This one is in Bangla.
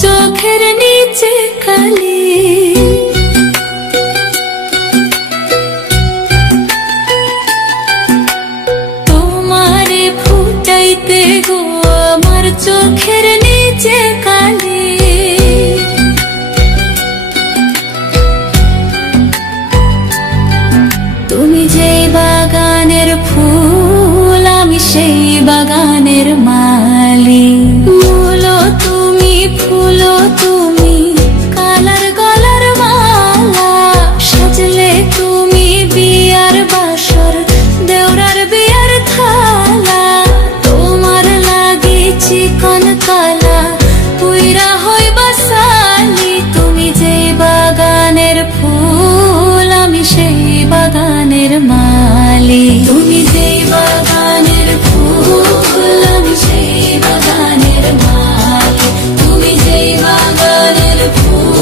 চোখের নিচে কালি। তোমারে ফুটাইতে গো আমার চোখের নিচে কালি। তুমি যেই বাগানের ফুল আমি সেই বাগানের মালি। মূলো তুমি ফুলো তুমি কালার গলার মালা। সাজলে তুমি বিয়ার বাসর দেওরার বিয়ার থালা। তোমার লাগি চিকন কালা পুইরা হইবা সালি। তুমি যেই বাগানের ফুল আমি সেই বাগানের মালি। তুমি যেই বাগানের ফুল আমি সেই বাগানের মালি। তুমি যেই বাগানের ফুল